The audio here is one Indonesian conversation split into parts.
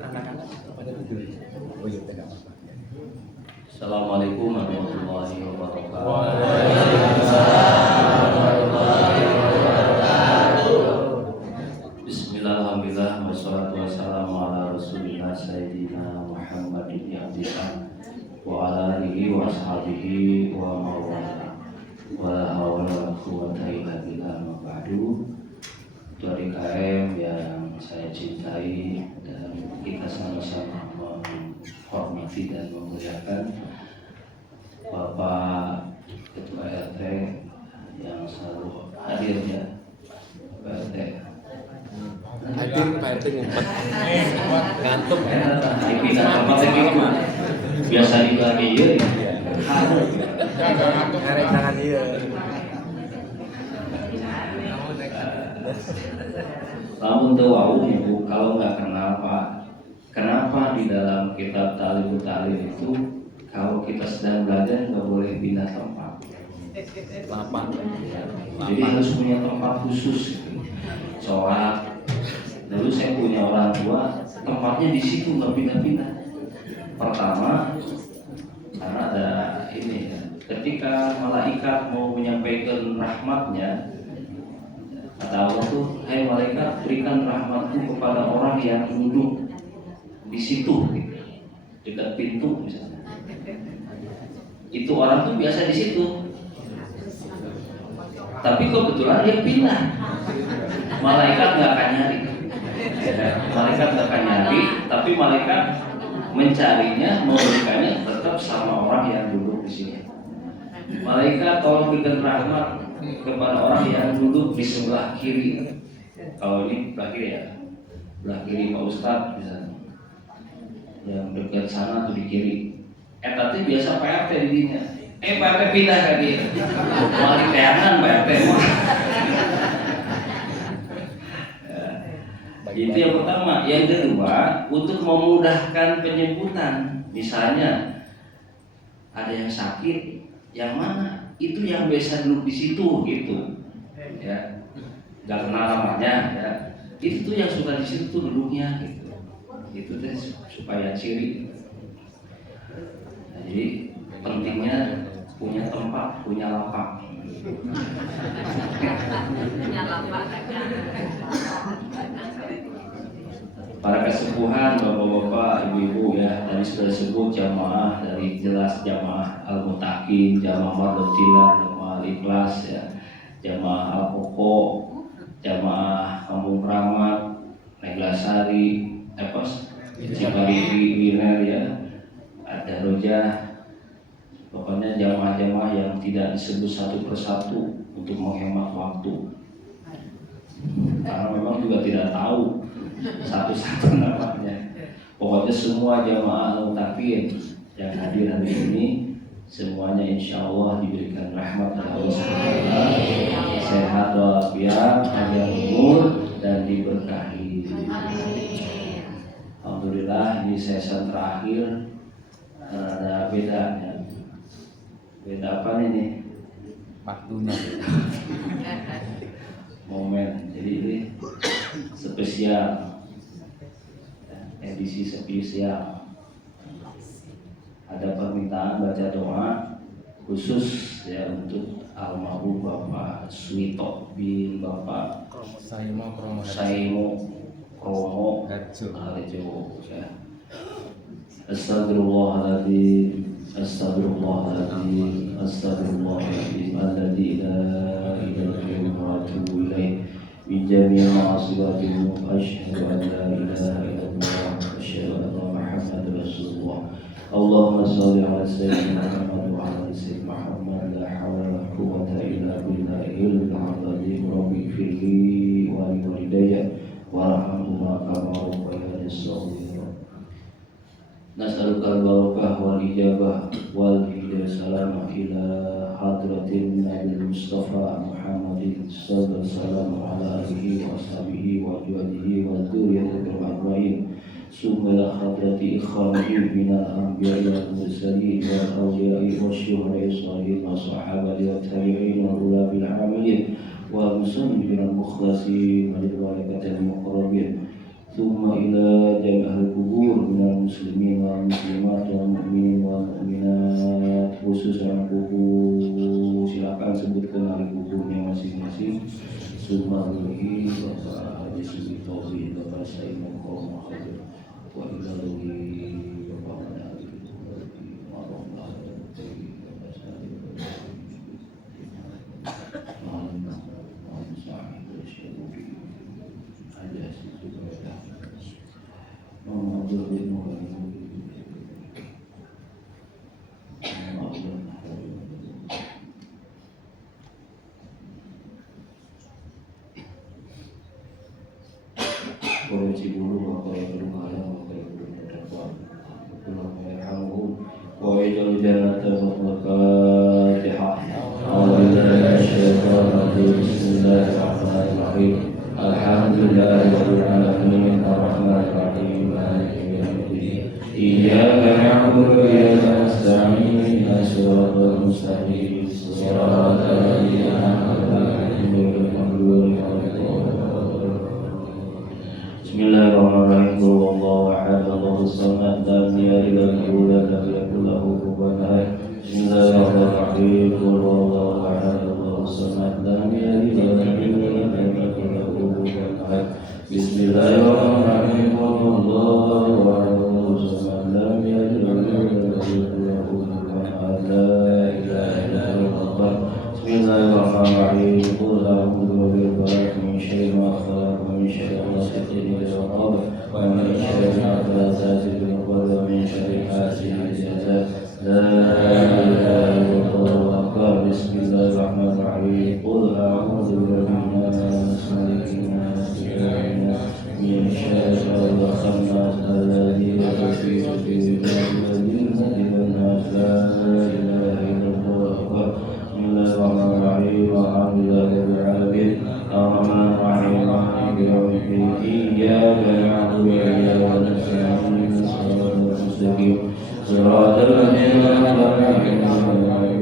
anak-anak pada tidur. Oh iya, tidak apa-apa. Assalamualaikum warahmatullahi wabarakatuh. Bismillah, alhamdulillah, wassalatu wassalamu ala rasulillah sayyidina Muhammadin abdillah wa ala alihi wa ashabihi wa mawala wa la hawla wa la quwwata illa billah ma ba'du. Dari KM yang saya cintai dan kita sama-sama menghormati dan memuliakan Bapak Ketua RT yang selalu hadir ya, Pak RT. Hadir Pak RT ngumpet. Ngantuk ya. Dipindah tempat lagi mah. Biasa dibagi ya. Ngarek tangan dia. Namun tahu Ibu, kalau nggak kenal Pak, kenapa di dalam kitab Talibut Talim itu kalau kita sedang belajar nggak boleh pindah tempat? Lapang. Jadi harus punya tempat khusus. Sholat. Dulu saya punya orang tua, tempatnya di situ nggak pindah-pindah. Pertama, karena ada ini ya, ketika malaikat mau menyampaikan rahmatnya, kata Allah tuh, hai malaikat, berikan rahmatku kepada orang yang duduk di situ, gitu, dekat pintu misalnya. Itu orang tuh biasa di situ. Tapi kebetulan dia pindah. Malaikat nggak akan nyari. Malaikat nggak akan nyari, tapi malaikat mencarinya, memberikannya tetap sama orang yang duduk di sini. Malaikat tolong berikan rahmat kepada orang yang duduk di sebelah kiri. Kalau ini sebelah kiri ya, sebelah kiri Pak Ustadz misalnya, yang dekat sana tuh di kiri. Tapi biasa Pak RT didinya. Pak RT pindah kan dia. Wali teangan Pak RT. Itu yang pertama. Yang kedua, untuk memudahkan penjemputan. Misalnya ada yang sakit, yang mana? Itu yang biasa duduk di situ gitu. Ya. Gak kenal namanya ya. Itu tuh yang suka di situ tuh duduknya gitu. Itu tuh supaya ciri. Jadi pentingnya punya tempat, punya lapak. Para kesepuhan, bapak-bapak, ibu-ibu ya, tadi sudah disebut jamaah dari jelas jamaah Al-Mutakin, jamaah Mardotilah, jamaah Al-Ikhlas ya, jamaah Al-Koko, jamaah Kampung Keramat, Neglasari, Cibariri, Winer ya, ada Rojah. Pokoknya jamaah-jamaah yang tidak disebut satu persatu untuk menghemat waktu. Karena memang juga tidak tahu satu-satu namanya. Pokoknya semua jamaah Al-Mutakin yang hadir hari ini semuanya insya Allah diberikan rahmat dari Allah SWT, sehat walafiat, panjang umur dan diberkahi. Alhamdulillah ini sesi terakhir ada bedanya. Beda apa nih? Waktunya. Momen. Jadi ini spesial. Edisi spesial. Ada permintaan baca doa khusus ya untuk almarhum Bapak Suwito bin Bapak Saimo Kromo Harjo ya. Astagfirullahaladzim, astagfirullahaladzim, astagfirullahaladzim, alladzi la ilaha illa huwa atubu ilaih min jami'i ma'asiyatin asyhadu an la ilaha illallah wa asyhadu anna Muhammadar Rasulullah. Allahumma shalli ala sayyidina Muhammad wa ala ali sayyidina Muhammad, la haula wa la quwwata illa billahil azim. Rabbi firli wa li walidayya warhamhuma kama rabbayani shaghira. Nas'aluka al-barakah wal ijabah wal hidayah salamah ila hadratin Nabi Mustafa Muhammadin sallallahu alaihi wasallam ala alihi wa sahbihi wa ajwadihi wa dzurriyyatihi ajma'in. Summa ila hadrati ikhwanihi minal anbiya'i wal mursalin wal awliya'i wasyuhada'i shalihin wa sahabati wa tabi'in wa ulabil amilin wa muslimin al mukhlasin wa lil malaikatil muqarrabin. Thumma ila jami'il Sumalihi Bapak Haji Sugi Tobi Bapak Said Mokho Mahathir wa ilahi Bapak Manali Marong Lahir Bapak Said Malam Sa'id Syarudi Haji Sugi Muhammad bin Muhammad Korupsi bulu, apa yang belum kaya, apa yang belum dapat, belum merhamu, wa ijal janata Al-Fatihah. Bismillahirrahmanirrahim. Alhamdulillahirabbil alamin, arrahmanirrahim, maliki yaumiddin. Iyyaka na'budu wa iyyaka nasta'in, ihdinas siratal mustaqim, siratal ladzina an'amta 'alaihim ghairil maghdubi 'alaihim. Bismillahirrahmanirrahim. Wallahu ahad, Allahus samad, lam yalid wa lam yulad, lam yakul lahu kufuwan ahad. Bismillahirrahmanirrahim. Wallahu ahad, Allahus samad, lam yalid wa lam yulad, lam yakul lahu kufuwan ahad. Bismillahirrahmanirrahim. Wallahu ahad, Allahus samad, lam yalid wa lam yulad, lam yakul lahu kufuwan ahad. La ilaha illallah. Bismillahirrahmanirrahim. Qul a'udzu birabbil falaq min syarri ma khalaq wa min syarri ghasiqin idza waqab wa min syarri nafathati fil 'uqad wa min syarri hasidin idza hasad. La ilaha illallah. Bismillahirrahmanirrahim. Qul a'udzu birabbin nas, malikin nas, ilahin nas, min syarri al-khannas alladzi yuwaswisu fi sudurin nas. La ilaha illallah. Bismillahirrahmanirrahim. Alhamdulillahirabbil alamin, arrahmanirrahim, maliki yaumiddin. Iyyaka na'budu wa iyyaka nasta'in, shiratal mustaqim, shiratal ladzina an'amta 'alaihim. Bismillahirrahmanirrahim.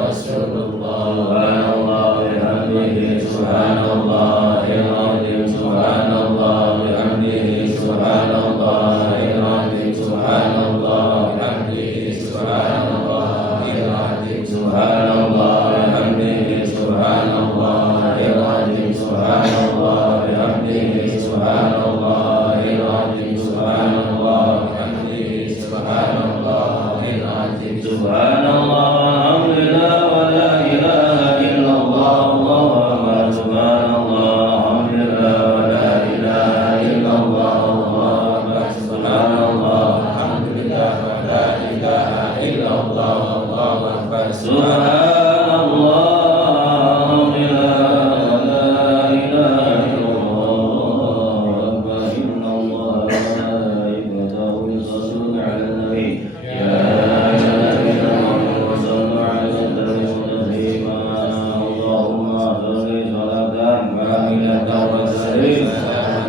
Rasulullah. subhanallah bihamdihi subhanallahil azim subhanallah bihamdihi subhanallahil azim subhanallah bihamdihi subhanallahil azim subhanallah bihamdihi subhanallahil azim subhanallah bihamdihi subhanallahil azim subhanallah alhamdulillah wa la ilaha illallah allahu akbar subhanallah alhamdulillah wa la ilaha illallah allahu akbar subhanallah alhamdulillah wa la ilaha illallah allahu akbar subhanallah alhamdulillah wa la ilaha illallah akbar innallaha wa malaikatahu yusalluna 'alan nabi ya ayyuhalladzina amanu sallu 'alaihi wa taslima Allahumma shalli shalatan kamilatan wa tasliman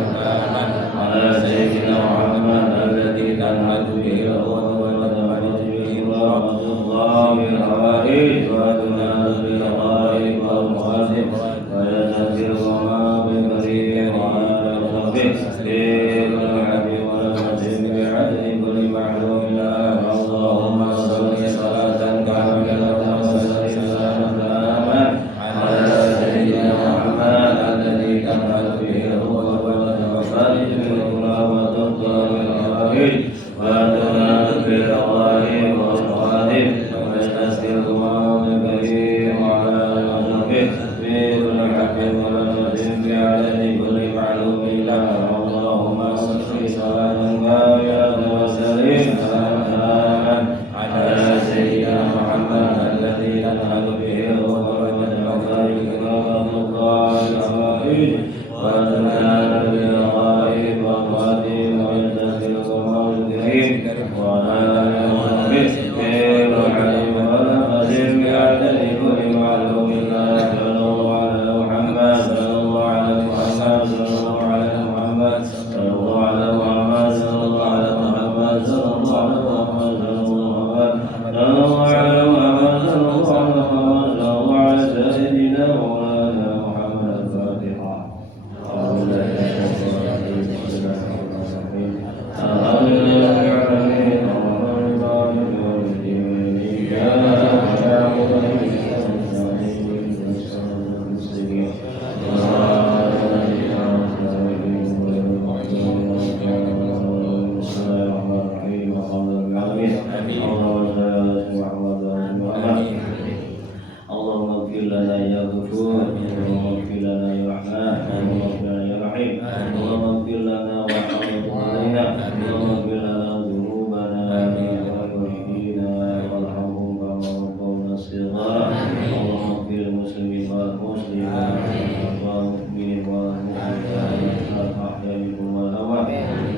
ala sayyidina Muhammad alladzi tanhadu bihi al-ghadab wa tanhadu bihi rahmatullah bil hawaij wa tunazu bil ghaib wal mu'azzim wa yazil wa bil karim wa ala rabbih bil habi wa al-azim bi 'adli kulli ma'lum la Allahumma shalli salatan kamilatan wa tasliman ala sayyidina Muhammad alladzi tanhadu bihi al-ghadab wa tanhadu bihi rahmatullah bil hawaij wa tunazu bil ghaib wal mu'azzim wa yazil wa bil karim wa ala rabbih bil habi wa al-azim bi 'adli kulli ma'lum la Allahumma shalli salatan kamilatan wa tasliman ala sayyidina Muhammad alladzi tanhadu bihi al-ghadab wa tanhadu bihi rahmatullah bil hawaij wa tunazu bil ghaib wal mu'azzim wa yazil wa bil karim wa ala rabbih bil habi wa al-azim bi 'adli kulli ma'lum la sallallahu ala Muhammad sallallahu ala Muhammad sallallahu ala Muhammad sallallahu ala Muhammad sallallahu ala Muhammad sallallahu ala Muhammad sallallahu ala Muhammad sallallahu ala Muhammad sallallahu ala sayyidina Maulana Muhammad al-Fatihah. Allahumma ighfir lana ya ghafur, Allahumma ighfir lana ya rahman, Allahumma ighfir lana ya rahim, Allahumma ighfir lana wa alaina, Allahumma ighfir lana dhunubana wa walidina warhamhum kama rabbawna shighara. Allahumma ighfir muslimin wal muslimat wal mu'minin wal mu'minat wal ahya'i minhum wal amwat.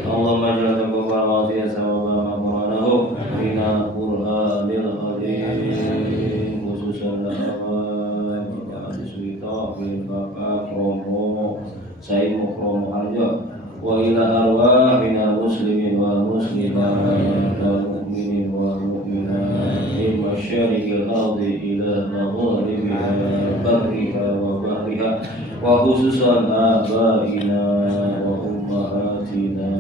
Allahumma ij'al taqabbal wasiya sawaba ma'anahu bina qur'anil azim khususan Bapak Romo Saimo Romo Harjo wa ila arwah minal muslimin wal muslimat wal mu'minin wal mu'minat min masyariqil ardi ila maghribiha barriha wa bahriha wa khususan abaina wa ummahatina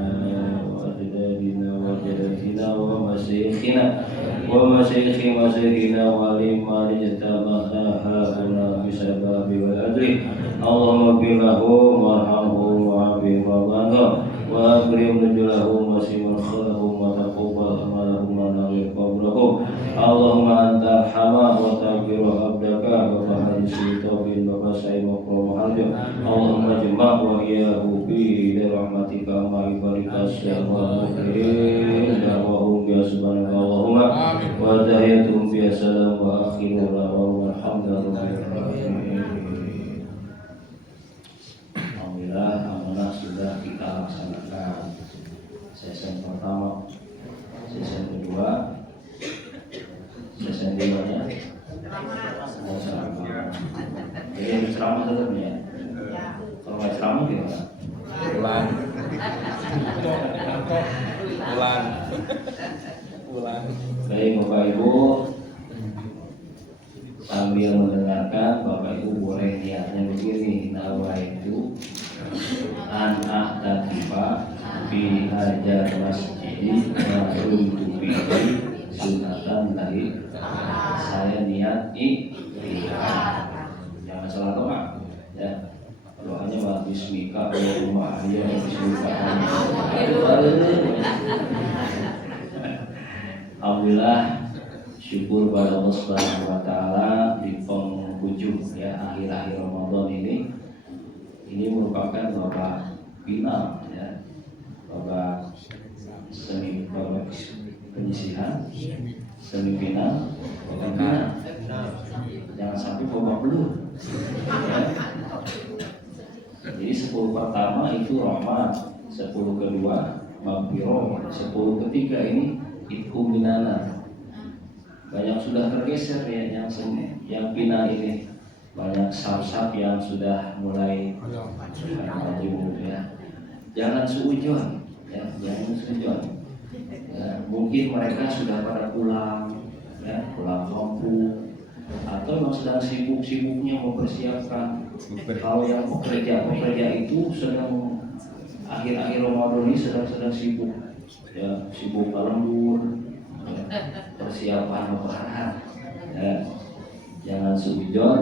wa ajdadina wa jaddatina wa masyikhina wa masyikhi masyikhina wa liman ijtama'na hauna bisababi wal adri. Allahumma billahu warhamhu wa'afi wa'anhu wa akrim nujulahu wa simurkhalahu wa taqabbal amalahum wa nawir qabrahum. Allahumma anta hama wa taqiru abdaka wa bahadisi tawbin wa basai wa qawmaharjo. Allahumma jema' wa iyahu bi rahmatika ma'ibarikas ya wa mukhirin ya wa hum ya subhanaka Allahumma wa tahiyatum bi salam wa akhiru wa alhamdulillah. Alhamdulillah, amanah sudah kita laksanakan sesi pertama, sesi kedua, sesi keduanya. Jadi ceramah tetap ya. Kalau nggak ceramah gimana? Bulan. Baik Bapak Ibu, sambil mendengarkan Bapak Ibu boleh niatnya begini, nawaitu anak tatifa fi hajar masjid untuk sunatan dari saya niat jangan salah doa ya. Doanya mah bismika Allahumma ahya bismika alhamdulillah, syukur pada Allah Subhanahu wa taala di penghujung ya akhir-akhir Ramadan ini merupakan babak final ya, babak penyisihan semifinal, babak final. Jangan sampai babak belur ya. Jadi 10 pertama itu rahmat, 10 kedua maghfirah, 10 ketiga ini itqu minana. Banyak sudah tergeser ya yang final ini. Banyak saf-saf yang sudah mulai maju ya. Jangan suujon ya, jangan suujon. Ya, mungkin mereka sudah pada pulang ya, pulang kampung atau memang sedang sibuk-sibuknya mempersiapkan. Kalau yang pekerja itu sedang akhir-akhir Ramadan ini sedang sibuk ya, sibuk lembur ya, persiapan lebaran ya. Jangan suujon,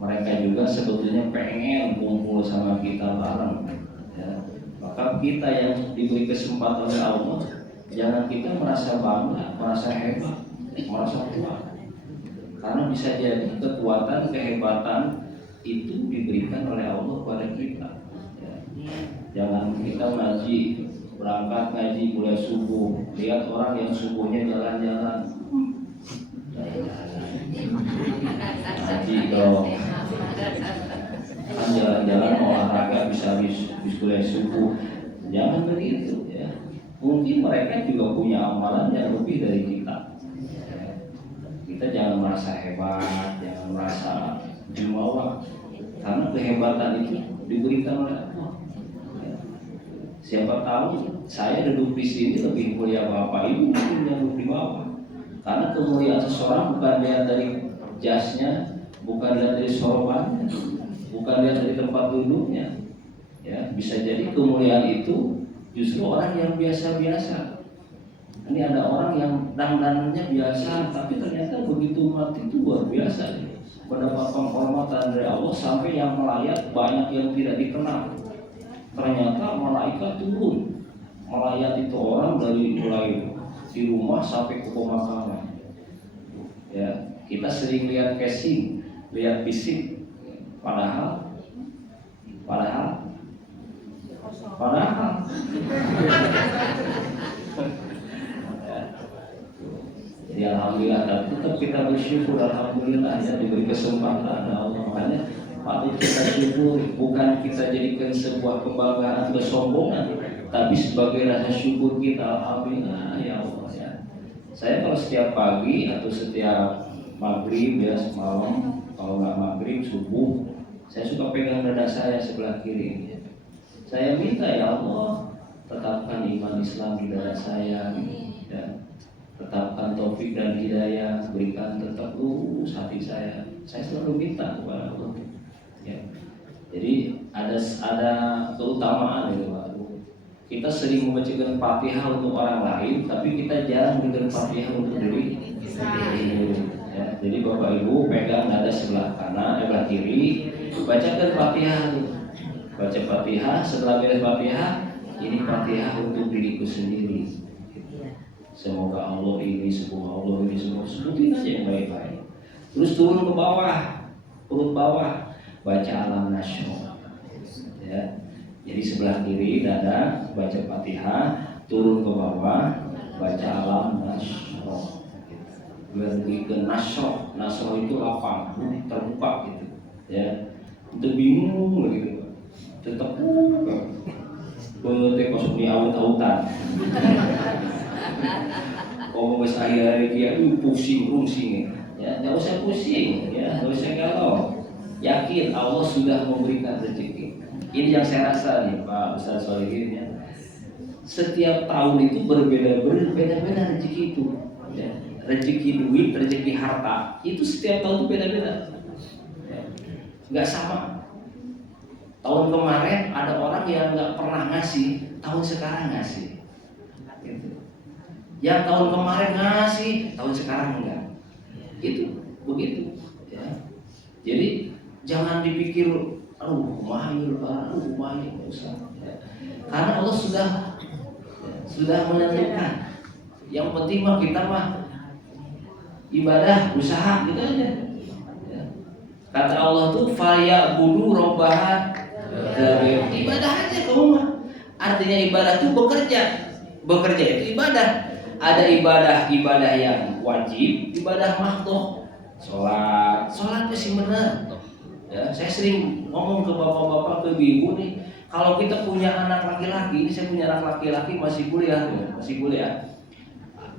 mereka juga sebetulnya pengen kumpul sama kita bareng ya. Maka kita yang diberi kesempatan oleh Allah, jangan kita merasa bangga, merasa hebat, merasa kuat. Karena bisa jadi kekuatan, kehebatan itu diberikan oleh Allah kepada kita ya. Jangan kita ngaji, berangkat ngaji mulai subuh, lihat orang yang subuhnya jalan-jalan ngaji dong, kan jalan-jalan olahraga bisa mulai subuh. Jangan begitu ya. Mungkin mereka juga punya amalan yang lebih dari kita ya. Kita jangan merasa hebat, jangan merasa jumawa, karena kehebatan itu diberikan oleh Allah. Siapa tahu saya duduk di sini lebih mulia Bapak Ibu mungkin yang duduk di bawah. Karena kemuliaan seseorang bukan lihat dari jasnya, bukan lihat dari sorobannya, bukan lihat dari tempat duduknya. Ya, bisa jadi kemuliaan itu justru orang yang biasa-biasa. Ini ada orang yang dandanannya biasa, tapi ternyata begitu mati itu luar biasa. Mendapat penghormatan dari Allah sampai yang melayat banyak yang tidak dikenal. Ternyata malaikat turun melayat itu orang dari mulai di rumah sampai ke pemakaman. Ya, kita sering lihat casing, lihat fisik, padahal ya, alhamdulillah, dan tetap kita bersyukur alhamdulillah ya diberi kesempatan Allah. Makanya patut kita syukur, bukan kita jadikan sebuah kebanggaan, kesombongan, tapi sebagai rasa syukur kita alhamdulillah ya Allah ya. Saya kalau setiap pagi atau setiap maghrib ya semalam, kalau nggak maghrib subuh, saya suka pegang dada saya sebelah kiri. Saya minta ya Allah, tetapkan iman Islam di dada saya ya. Tetapkan taufik dan hidayah, berikan tetap lurus hati saya. Saya selalu minta kepada Allah. Ya. Jadi ada keutamaan itu Pak. Kita sering membacakan Fatihah untuk orang lain, tapi kita jarang membacakan Fatihah untuk diri sendiri. Ya. Jadi Bapak Ibu pegang dada sebelah kanan, sebelah kiri, bacakan Fatihah. Baca Fatihah, setelah beres Fatihah, ini Fatihah untuk diriku sendiri. Semoga Allah ini, semoga Allah ini, sebutin aja yang baik-baik. Terus turun ke bawah, perut bawah, baca Alam Nasyrah. Ya. Jadi sebelah kiri dada baca Fatihah, turun ke bawah baca Alam Nasyrah. Berarti ke Nasyrah, Nasyrah itu lapang, terbuka gitu. Ya. Itu bingung begitu. Tetap berarti kosong di awut-awutan. Kalau bahasa akhir-akhir dia pusing ya, nggak usah pusing ya, nggak usah galau. Yakin Allah sudah memberikan rezeki. Ini yang saya rasa nih Pak Ustaz Solihin ya. Setiap tahun itu berbeda-beda rezeki itu. Ya. Rezeki duit, rezeki harta itu setiap tahun itu beda-beda. Ya. Nggak sama. Tahun kemarin ada orang yang nggak pernah ngasih, tahun sekarang ngasih. Gitu. Yang tahun kemarin ngasih, tahun sekarang enggak. Itu begitu. Ya. Jadi jangan dipikir, mahir, mahir, nggak usah. Ya. Karena Allah sudah menentukan. Yang penting mah kita mah ibadah, usaha gitu aja. Ya. Kata Allah tuh falyabudu robbaha, ibadah aja kamu mah. Artinya ibadah itu bekerja. Bekerja itu ibadah. Ada ibadah yang wajib, ibadah makruh. Sholat masih benar. Ya, saya sering ngomong ke bapak-bapak, ke ibu nih, kalau kita punya anak laki-laki, ini saya punya anak laki-laki masih kuliah.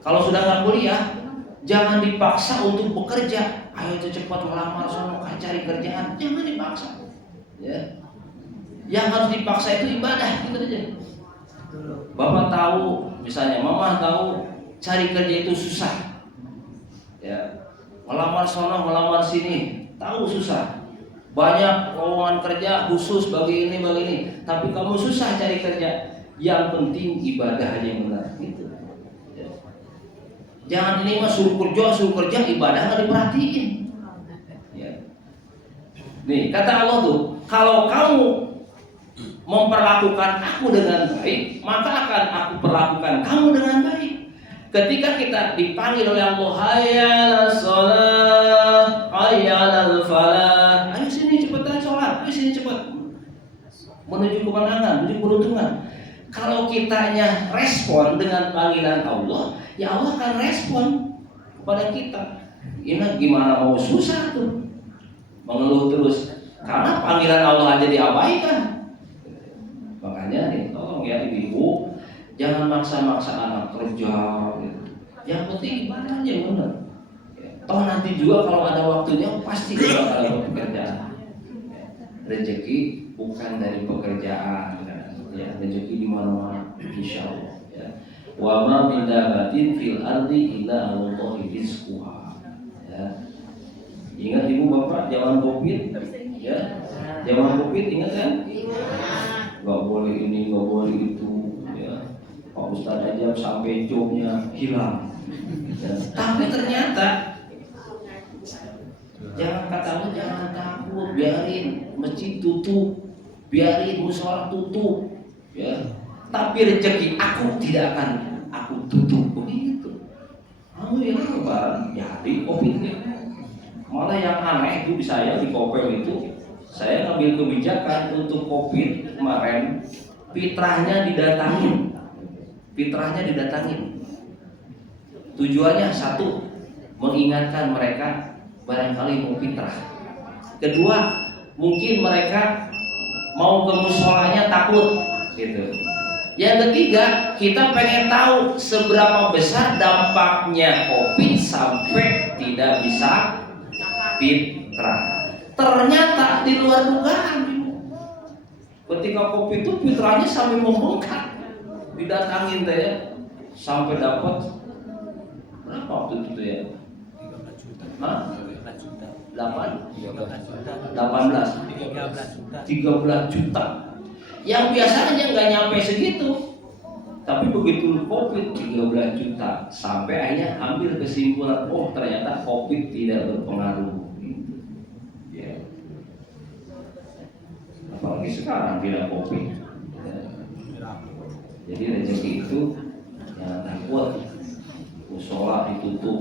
Kalau sudah nggak kuliah, jangan dipaksa untuk bekerja. Ayo itu cepat melamar, sono cari kerjaan, jangan dipaksa. Ya. Yang harus dipaksa itu ibadah, gitu aja. Bapak tahu, misalnya mama tahu cari kerja itu susah. Ya. Melamar sono, melamar sini, tahu susah. Banyak lowongan kerja khusus bagi ini. Tapi kamu susah cari kerja. Yang penting ibadah aja yang benar. Gitu. Ya. Jangan ini mah suruh kerja, ibadah nggak diperhatiin. Ya. Nih kata Allah tuh, kalau kamu memperlakukan aku dengan baik, maka akan aku perlakukan kamu dengan baik. Ketika kita dipanggil oleh Allah, hayya 'alas shalah, hayya 'alal falah, ayo sini cepetan sholat, ayo sini cepat, menuju kemenangan, menuju keberuntungan. Kalau kitanya respon dengan panggilan Allah, ya Allah akan respon kepada kita. Ini gimana mau susah tuh, mengeluh terus, karena panggilan Allah aja diabaikan. Makanya nih, tolong ya ibu, jangan maksa-maksa anak kerja. Gitu. Yang penting ibadah aja benar. Toh nanti juga kalau ada waktunya pasti juga ada pekerjaan. Rezeki bukan dari pekerjaan, ya rezeki di mana-mana, insya Allah. Ya. Wa ma min dabatin fil ardi illa Allahi rizquha. Ya. Ingat ibu bapak zaman Covid, ya. Zaman Covid ingat kan? Gak boleh ini, gak boleh itu, ya. Pak Ustadz aja sampai jobnya hilang. Ya. Tapi ternyata jangan kata Allah, jangan takut, biarin masjid tutup, biarin mushola tutup, ya. Tapi rezeki aku tidak akan aku tutup begitu. Kamu yang lebaran, jadi Covid-nya. Malah yang aneh itu di saya di Kopel itu, saya ngambil kebijakan untuk Covid kemarin, fitrahnya didatangin. Tujuannya satu, mengingatkan mereka barangkali mau fitrah. Kedua, mungkin mereka mau ke musholanya takut, gitu. Yang ketiga, kita pengen tahu seberapa besar dampaknya Covid sampai tidak bisa fitrah. Ternyata di luar dugaan. Ketika Covid itu fitrahnya sampai membengkak, didatangin teh ya, sampai dapat berapa waktu itu ya? 13 juta. Yang biasanya nggak nyampe segitu, tapi begitu Covid 13 juta, sampai akhirnya ambil kesimpulan, oh ternyata Covid tidak berpengaruh. Ya. Apalagi sekarang tidak Covid. Ya. Jadi rezeki itu jangan takut. Mushola ditutup,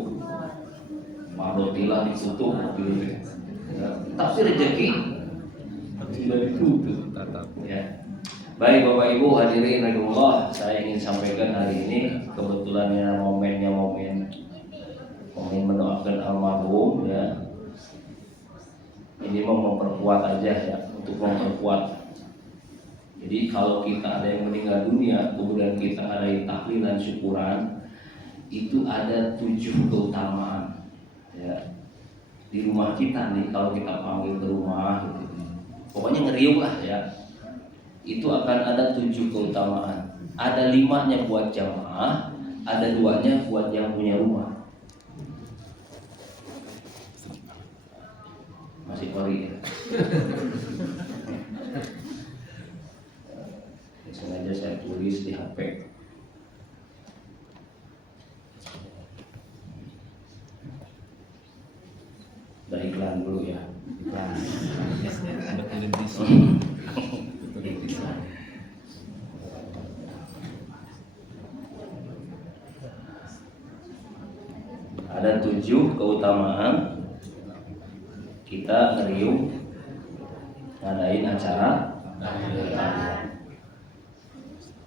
marotilah ditutup, gitu. Ya. Tapi rezeki tidak ditutup. Ya. Baik Bapak Ibu hadirin rahimakumullah, saya ingin sampaikan hari ini kebetulannya momennya momen mendoakan almarhum ya. Ini mau memperkuat aja ya, untuk memperkuat. Jadi kalau kita ada yang meninggal dunia, kemudian kita ada tahlil dan syukuran, itu ada 7 keutamaan ya. Di rumah kita nih, kalau kita panggil ke rumah gitu, pokoknya ngeriuk lah ya. Itu akan ada 7 keutamaan. Ada 5-nya buat jamaah, ada 2-nya buat yang punya rumah. Masih kori ya. sengaja saya tulis di HP. Udah iklan dulu ya. Betul bisa. Betul bisa. Ada 7 keutamaan kita ngeriung ngadain acara.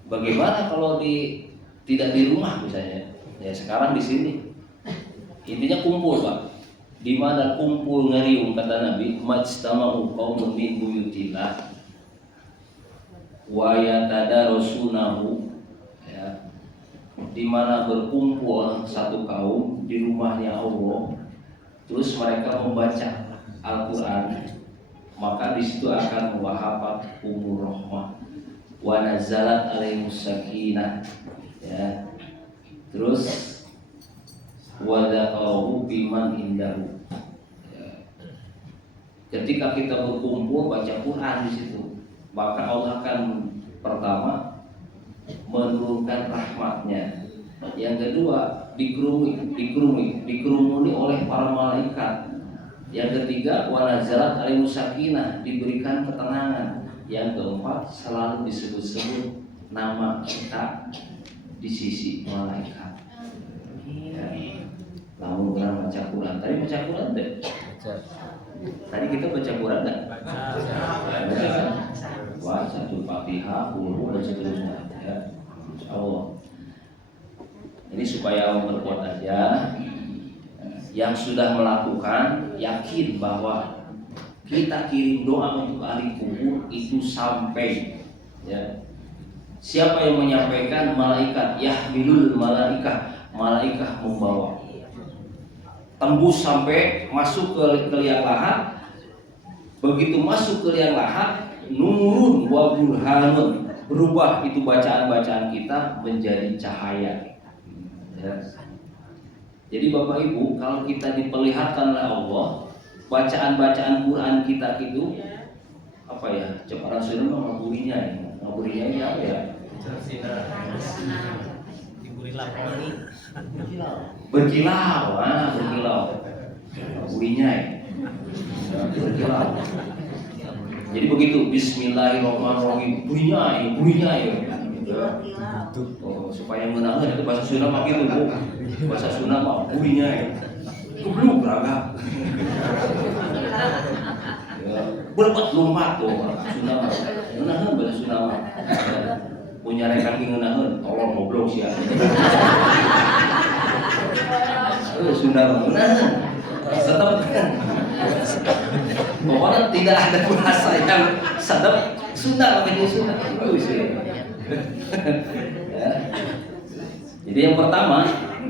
Bagaimana kalau tidak di rumah misalnya? Ya sekarang di sini. Intinya kumpul, Pak. Di mana kumpul ngeriung kata Nabi, majtama'u qaumun min buyutillah wa yatadarasunahu, ya. Di mana berkumpul satu kaum di rumahnya Allah, terus mereka membaca Al-Qur'an, maka di situ akan wahabat umur rahmah wa nazalat alaihimus sakinah, ya. Terus wa dzaqahu biman indahu, ya. Ketika kita berkumpul baca Quran di situ, maka Allah akan pertama menurunkan rahmatnya. Yang kedua dikerumuni oleh para malaikat. Yang ketiga wa nazalat alaihimus sakinah, diberikan ketenangan. Yang keempat selalu disebut-sebut nama kita di sisi malaikat. Ya. Lamun orang baca Quran, tadi baca Quran deh. Tadi kita baca Quran enggak? Baca satu Fatihah, Qul dan seterusnya, ya. Insyaallah. Ini supaya memperkuat aja. Yang sudah melakukan yakin bahwa kita kirim doa untuk ahli kubur itu sampai, ya. Siapa yang menyampaikan? Malaikat, yahmilul malaikah membawa, tembus sampai masuk ke liang lahat. Begitu masuk ke liang lahat, nurun wa burhanun, berubah itu bacaan-bacaan kita menjadi cahaya, ya. Jadi Bapak Ibu, kalau kita diperlihatkan oleh Allah bacaan-bacaan Quran kita itu apa ya? Coba orang sudah ngaburinya ini apa ya? Berkilau. Ngaburinya berkilau. Jadi begitu, bismillahirrahmanirrahim, burinya ya. Supaya menahan itu bahasa Sunda mah gitu, Bu. Bahasa Sunda mah burinya ya. Goblok beragam. Berbuat lompat tuh Sunda mah. Menahan bahasa Sunda mah. Punya rekan ngenahan, tolong goblok sia. Sunda mah menahan. Sedap kan. Pokoknya tidak ada bahasa yang sedap Sunda makanya Sunda. Ya. Jadi yang pertama,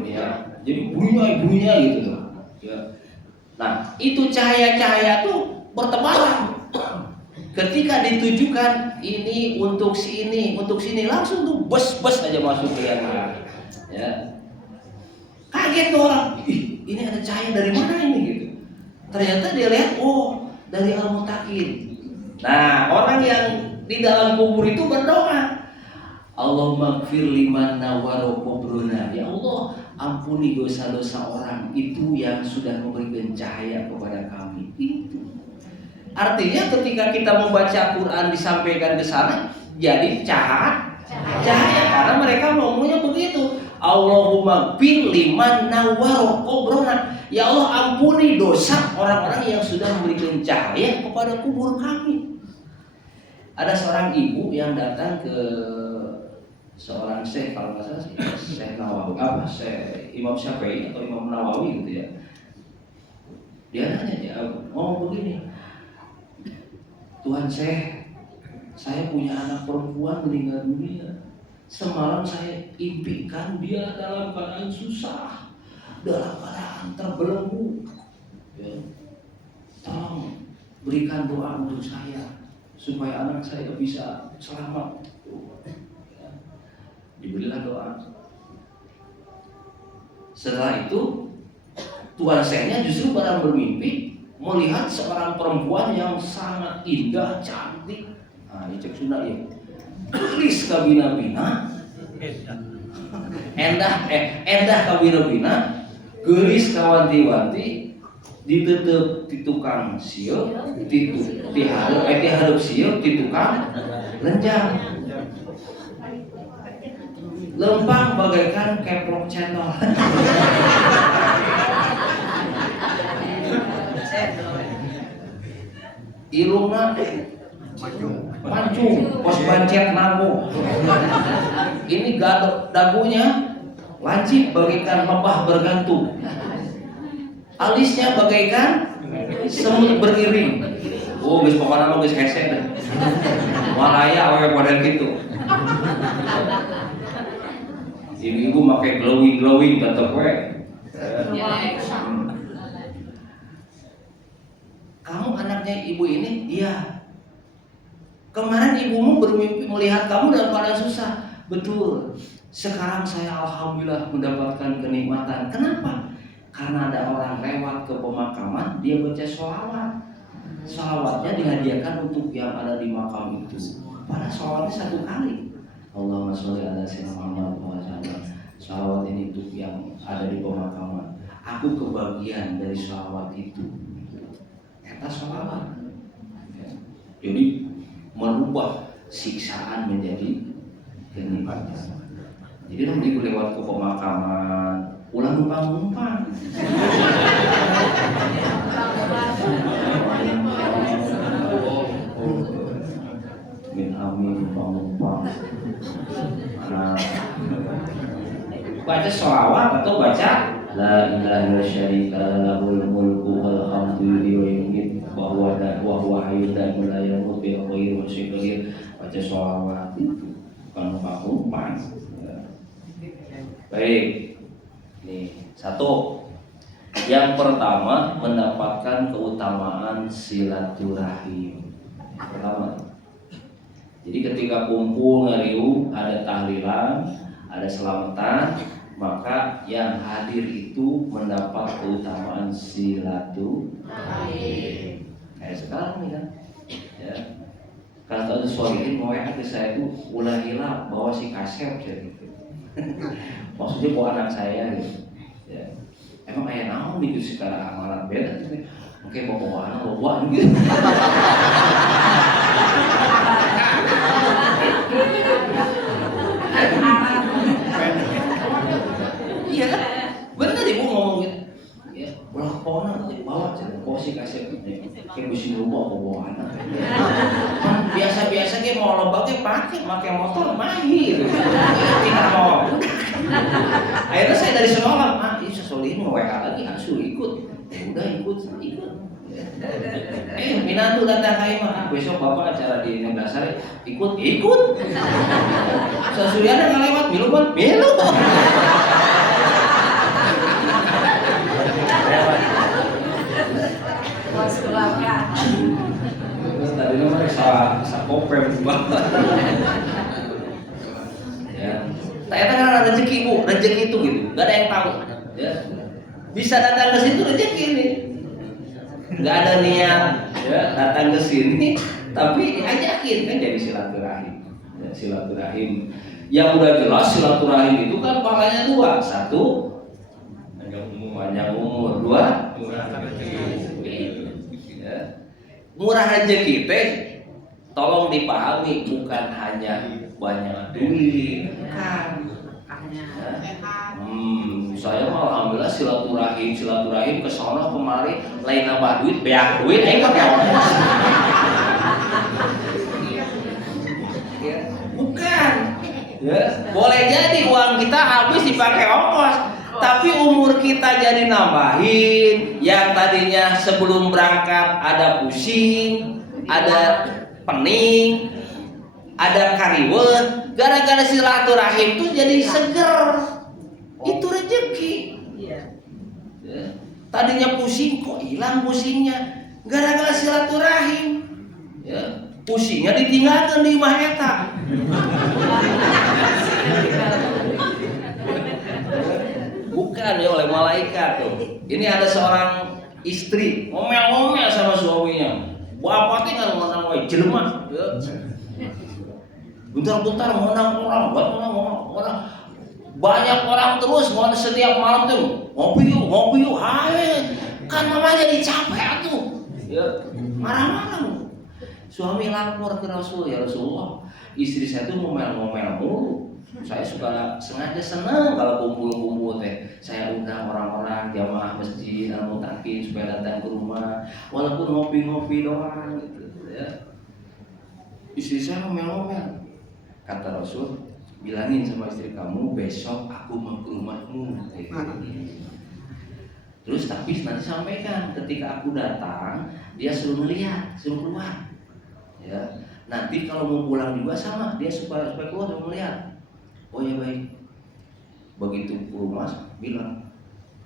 ya, jadi bunyinya gitu loh. Ya. Nah, itu cahaya-cahaya tuh bertebaran. Ketika ditujukan ini untuk sini, langsung tuh bus aja masuk ke yang lain. Ya. Kaget tuh orang, ini ada cahaya dari mana ini gitu. Ternyata dia lihat, oh dari Al-Muttaqin. Nah, orang yang di dalam kubur itu berdoa, Allahumma gfir liman nawwara qubrana. Ya Allah, ampuni dosa-dosa orang itu yang sudah memberikan cahaya kepada kami. Itu. Artinya ketika kita membaca Quran disampaikan ke sana jadi cahaya karena mereka ngomongnya begitu. Allahumma gfir liman nawwara qubrana. Ya Allah, ampuni dosa orang-orang yang sudah memberikan cahaya kepada kubur kami. Ada seorang ibu yang datang ke seorang syekh, kalau nggak salah Syekh Nawawi, Syekh Imam Syafi'i atau Imam Nawawi gitu ya. Dia nanya, dia ngomong begini, Tuhan Syekh, saya punya anak perempuan meninggal dunia. Semalam saya impikan dia dalam keadaan susah, dalam keadaan terbelenggu. Ya. Tolong berikan doa untuk saya supaya anak saya bisa selamat. Diberilah doa. Setelah itu Tuhan Syekhnya justru barang bermimpi melihat seorang perempuan yang sangat indah, cantik. Nah, ini cek Sunda ya. gelis ka bina-bina, endah ka bina-bina, gelis ka wanti-wanti, ditetep ti tukang sieun, ti hareup sieun ti tukang lenjang. Lempang bagaikan keplok cendol. Irungna mancung, pos bancet nago. Ini dagunya lancip bagaikan lebah bergantung. Alisnya bagaikan semut beriring. Oh, geus pokona mah geus hese deh. Walaya we model kitu. Ibu-ibu pakai glowing tetep we. Kamu anaknya ibu ini? Iya. Kemarin ibumu bermimpi melihat kamu dalam keadaan susah. Betul. Sekarang saya alhamdulillah mendapatkan kenikmatan. Kenapa? Karena ada orang lewat ke pemakaman, dia baca sholawat. Sholawatnya dihadiahkan untuk yang ada di makam itu. Padahal sholawatnya 1 kali. Allahumma sholli ala sayyidina Muhammad wa sallam. Sholawat ini untuk yang ada di pemakaman. Aku kebagian dari sholawat itu. Eta sholawat. Jadi merubah siksaan menjadi kenikmatan. Jadi nanti lewat ke pemakaman, ulang numpang-numpang. Min amin numpang-numpang. Baca sholawat atau baca la ilaha illa syarika lahul mulku wal hamdu wa yuhyi wa huwa hayyun la yamutu bi ghairi syai'in. Baca sholawat itu bukan numpang-numpang. Baik. Nih, 1. Yang pertama mendapatkan keutamaan silaturahim. Pertama. Jadi ketika kumpul ngariung, ada tahlilan, ada selamatan, maka yang hadir itu mendapat keutamaan silaturahim. Kayak sekarang nih kan, ya. Kalau suamiin mau ke saya itu ulah hilang bawa si kasep jadi. Maksudnya bawa anak saya gitu. Ya. Emang kayak naon gitu sekarang amalan beda gitu. Mungkin bawa anak bawa gitu. Iya kan? Bener ibu ngomong gitu. Ya, ulah pohon bawa si kasep gitu. Kayak mesti bawa anak. Biasa-biasa kayak mau lobaknya pakai motor mahir. Tidak mau. Akhirnya saya dari sekolah, ini sesolihin mau WA lagi, asuh ikut. Udah ikut. Minatu datang kayak mah besok bapak acara di Nemblasari ikut. Sesuriana ngelewat milu. Tadi nomor sa kopem banget. Ya. Ternyata kan rezeki bu, rezeki itu gitu, nggak ada yang tahu. Ya. Bisa datang ke situ rezeki ini, nggak ada niat, ya, datang ke sini, tapi diajakin kan jadi silaturahim. Ya, silaturahim. Yang udah jelas silaturahim itu kan pahalanya 2, 1 panjang umur, 2 murah rezeki teh tolong dipahami bukan hanya banyak duit kan. Saya mah alhamdulillah silaturahim ke sono kemari lain nambah duit beak duit aing pakai ongkos. Bukan. Ya, boleh jadi uang kita habis dipakai ongkos. Tapi umur kita jadi nambahin. Yang tadinya sebelum berangkat ada pusing, ada pening, ada kariwet. Gara-gara silaturahim itu jadi seger. Itu rezeki. Ya. Tadinya pusing kok hilang pusingnya. Gara-gara silaturahim. Ya. Pusingnya ditinggalkan di imah eta. Bukan ya oleh malaikat tuh. Ini ada seorang istri ngomel-ngomel sama suaminya. Bapaknya kan ngomong jelema. bentar-bentar ngundang orang. Banyak orang terus mau setiap malam tuh ngopi yuk, hai kan mama jadi capek tuh, ya marah-marah. Suami lapor ke Rasul, ya Rasulullah, istri saya tuh ngomel-ngomel mulu. Saya suka sengaja senang kalau kumpul-kumpul teh. Saya undang orang-orang jamaah masjid al-Mutakin supaya datang ke rumah, walaupun ngopi-ngopi doang gitu ya. Istri saya ngomel-ngomel. Kata Rasul, bilangin sama istri kamu besok aku mau ke rumahmu. Terus tapi nanti sampaikan ketika aku datang dia suruh melihat, suruh keluar. Ya, nanti kalau mau pulang juga sama dia supaya keluar suruh melihat. Oh ya baik. Begitu ke rumah bilang,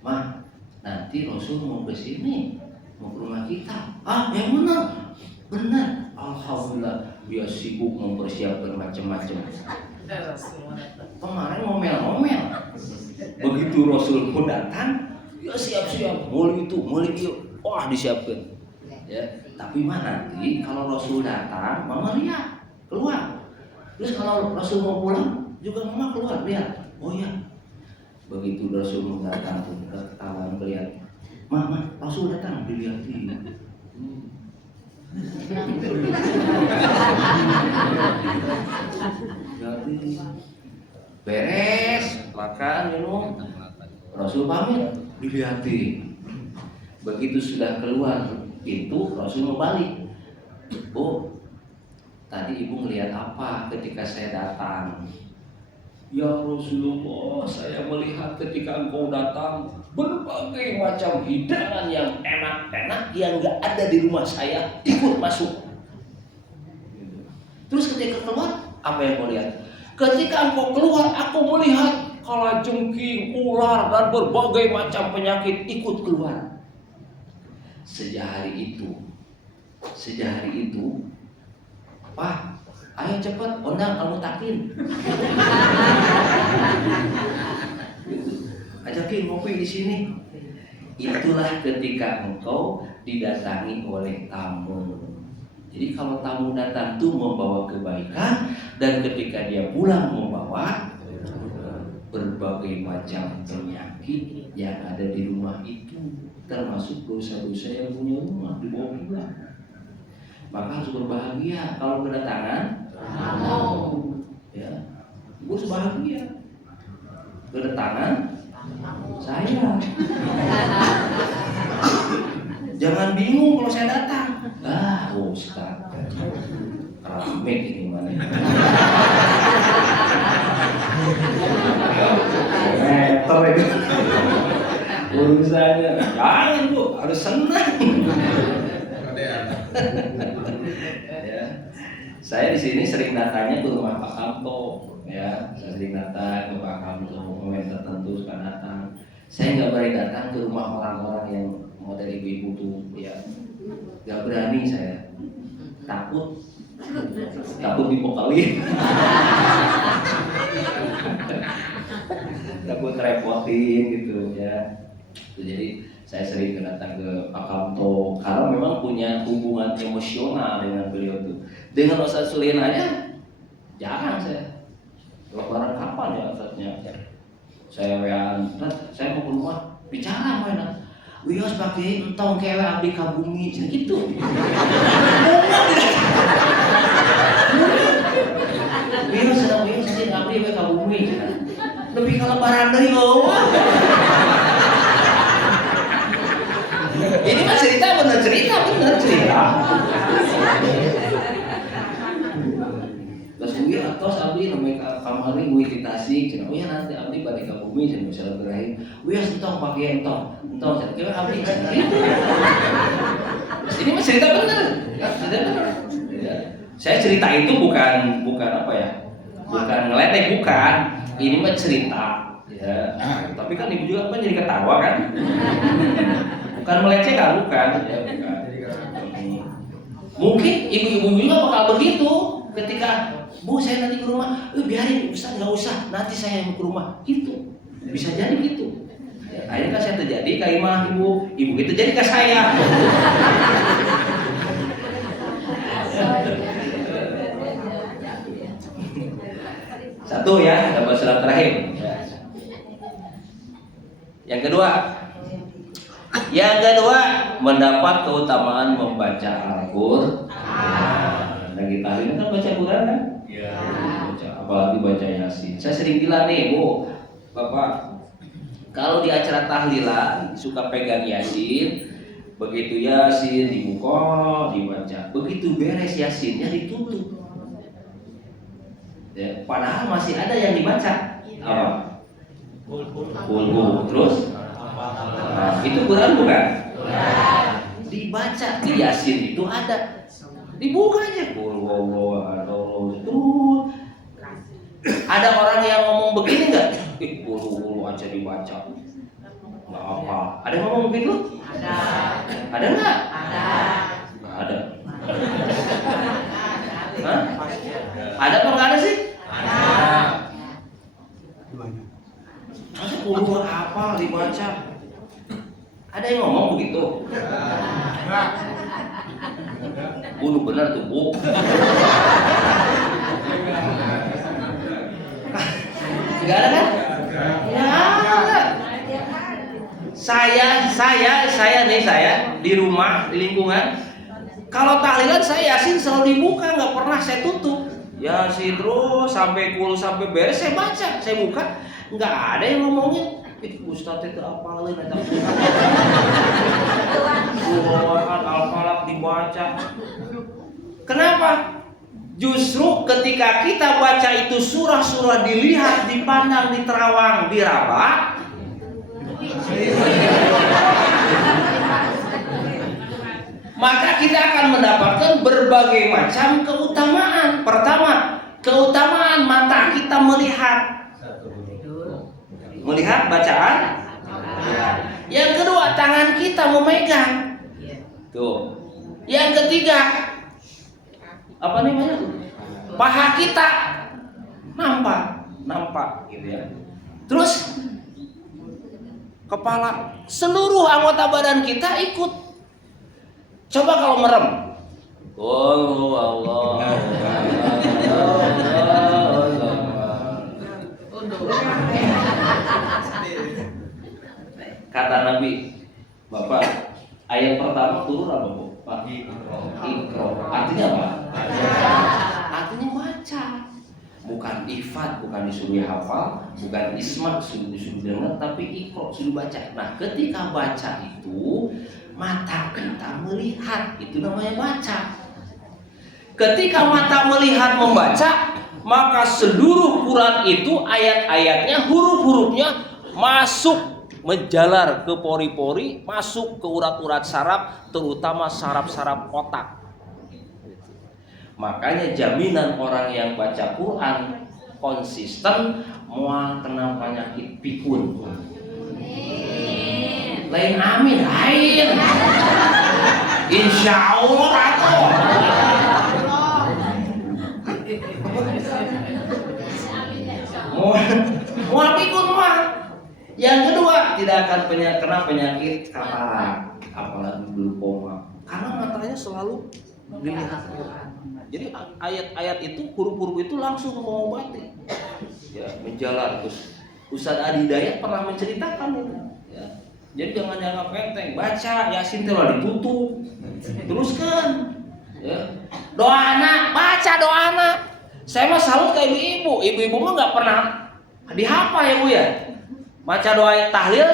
"Mah, nanti Rasul mau ke sini, mau ke rumah kita." Ah, yang benar. Benar. Alhamdulillah, dia sibuk mempersiapkan macam-macam. Kemarin ngomel-ngomel. Begitu Rasul pun datang, ya siap-siap, mulai itu, wah disiapkan. Ya, tapi nanti kalau Rasul datang, mama lihat keluar. Terus kalau Rasul mau pulang, juga mama keluar lihat. Oh ya, begitu Rasul datang pun ketahuan melihat, mama Rasul datang dilihatin. Jadi beres makan minum Rasul pamit dilihatin. Begitu sudah keluar pintu Rasul mau balik. Oh, tadi ibu melihat apa ketika saya datang? Ya Rasulullah, saya melihat ketika engkau datang berbagai macam hidangan yang enak-enak yang gak ada di rumah saya ikut masuk. Terus ketika keluar, apa yang kau lihat? Ketika engkau keluar, aku melihat kalajengking, ular dan berbagai macam penyakit ikut keluar. Sejak hari itu, Pak, ayo cepat undang al-Mutakin. Ajakin ngopi di sini. Itulah ketika engkau didatangi oleh tamu. Jadi kalau tamu datang tuh membawa kebaikan, dan ketika dia pulang membawa berbagai macam penyakit yang ada di rumah itu, termasuk dosa-dosa yang punya rumah dibawa pulang. Maka harus berbahagia kalau kedatangan tamu. Ya, gue sebahagia kedatangan saya. Jangan bingung kalau saya datang. Ustaz, rame ini mana? Meter itu urusannya. Jangan bu, harus senang. Ya. Saya di sini sering datangnya ke rumah Pak Kamto, ya. Saya sering datang ke Pak Kamto, momen tertentu suka datang. Saya nggak berani datang ke rumah orang-orang yang model ibu-ibu tuh, ya. Nggak berani saya, takut dipokalin, takut repotin gitu, ya. Jadi saya sering datang ke Pak Kamto karena memang punya hubungan emosional dengan beliau tuh. Dengan Ustaz Sulin aja jarang saya. Lebaran kapan ya Ustaznya? Saya WA, saya mau ke rumah bicara mana? Wios pakai entong kewe abdi ka bumi gitu. Wios sih abdi ka bumi. Lebih ke lebaran deui eueuh. Ini mah bener cerita. Terus gue atau abdi namanya kamari gue di Tasik, cenah oh ya nanti abdi balik ke bumi cenah bisa berakhir. Gue entong pakai entong cenah kira abdi cenah. Ini mah cerita bener. Ya, cerita bener. Ya. Saya cerita itu bukan apa ya? Bukan ngeledek, bukan. Ini mah cerita. Ya. Tapi kan ibu juga kan jadi ketawa kan? Bukan melecehkan, bukan. Ya, bukan. Mungkin ibu-ibu juga bakal begitu ketika Bu saya nanti ke rumah, biarin Ustaz nggak usah, nanti saya yang ke rumah, gitu. Bisa jadi gitu. Ya, akhirnya kan saya terjadi ke imah ibu gitu jadi ke saya. Satu ya, dapat silaturahim. Ya. Yang kedua mendapat keutamaan membaca Al-Qur'an. Nah, kita ini kan baca Quran kan? Iya. Apalagi baca Yasin. Saya sering bilang nih, Bu, Bapak, kalau di acara tahlilan suka pegang Yasin, begitu Yasin dibuka, dibaca. Begitu beres Yasinnya ditutup. Ya, padahal masih ada yang dibaca. Apa? Kulhu. Terus? Nah, itu Quran bukan? Dibaca di Yasin itu ada. Dibuka aja. Ada orang yang ngomong begini nggak? Kulhu aja dibaca. Nggak apa. Ada yang ngomong begitu? Ada. Ada nggak? Ada. Hah? Ada apa nggak ada sih? Ada. Masa kulhu apa dibaca? Ada yang ngomong begitu? Bunuh benar tuh, Bu. Enggak ada kan? Ya ada. Saya di rumah, di lingkungan, kalau tahlilan saya Yasin selalu dibuka, nggak pernah saya tutup. Yasin terus sampai kul sampai beres saya baca, saya buka, nggak ada yang ngomongin. Ustadz itu apalin eta Quran Al-Falaq dibaca. Kenapa? Justru ketika kita baca itu surah-surah dilihat, dipandang, diterawang, diraba, maka kita akan mendapatkan berbagai macam keutamaan. Pertama, keutamaan mata kita melihat bacaan. Yang kedua, tangan kita memegang. Tuh. Yang ketiga, apa namanya? Paha kita nampak gitu ya. Terus kepala, seluruh anggota badan kita ikut. Coba kalau merem. Allah. Kata Nabi, Bapak, ayat pertama turun apa, Bu? Pak? Iqra. Artinya apa? Artinya baca. Bukan ifat, bukan disuruh hafal, bukan ismat, disuruh dengar, tapi iqra, suruh baca. Nah, ketika baca itu mata kita melihat, itu namanya baca. Ketika mata melihat membaca, maka seluruh Quran itu ayat-ayatnya, huruf-hurufnya masuk, menjalar ke pori-pori, masuk ke urat-urat saraf, terutama saraf-saraf otak. Makanya jaminan orang yang baca Quran konsisten moal kena penyakit pikun. Lain amin, lain. Insya Allah atau moal pikun mah. Yang kedua, tidak akan kena penyakit katarak, apalagi glaukoma, karena matanya selalu dilihat Quran. Jadi ayat-ayat itu, huruf-huruf itu langsung mengobati, ya, menjalar. Terus Ustaz Adi Hidayat pernah menceritakan itu. Ya. Jadi jangan dianggap enteng. Baca Yasin telah ditutup, teruskan. Ya. Doa anak, baca doa anak. Saya mah salut ke ibu-ibu mah nggak pernah dihafal ya Bu ya. Baca doa tahlil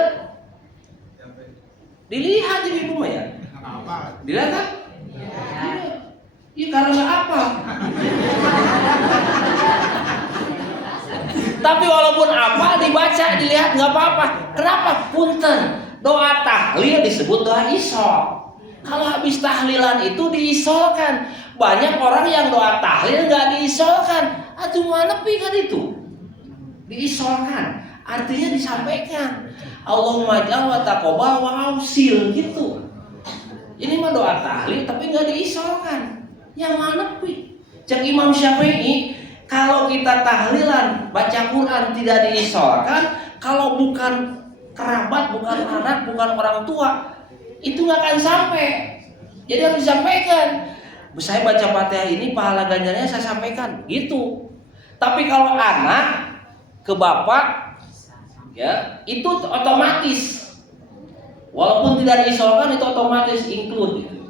dilihat ibu mah ya. Dilihat kan? Iya karena nggak apa. Tapi walaupun apa dibaca dilihat nggak apa-apa. Kenapa? Punten. Doa tahlil disebut doa isol. Kalau habis tahlilan itu diisolkan. Banyak orang yang doa tahlil nggak diisolkan. Atuh mana pi kan itu? Diisolkan. Artinya disampaikan. Allahumma ja'al wa taqabbal wa ausil gitu. Ini mah doa tahlil tapi nggak diisolkan. Yang mana pi? Cek Imam Syafi'i, kalau kita tahlilan baca Quran tidak diisolkan, kalau bukan kerabat, bukan anak, bukan orang tua, itu nggak akan sampai. Jadi harus disampaikan. Saya baca Fatihah ini pahala ganjarnya saya sampaikan, gitu. Tapi kalau anak ke bapak, ya itu otomatis. Walaupun tidak diisolkan itu otomatis include gitu.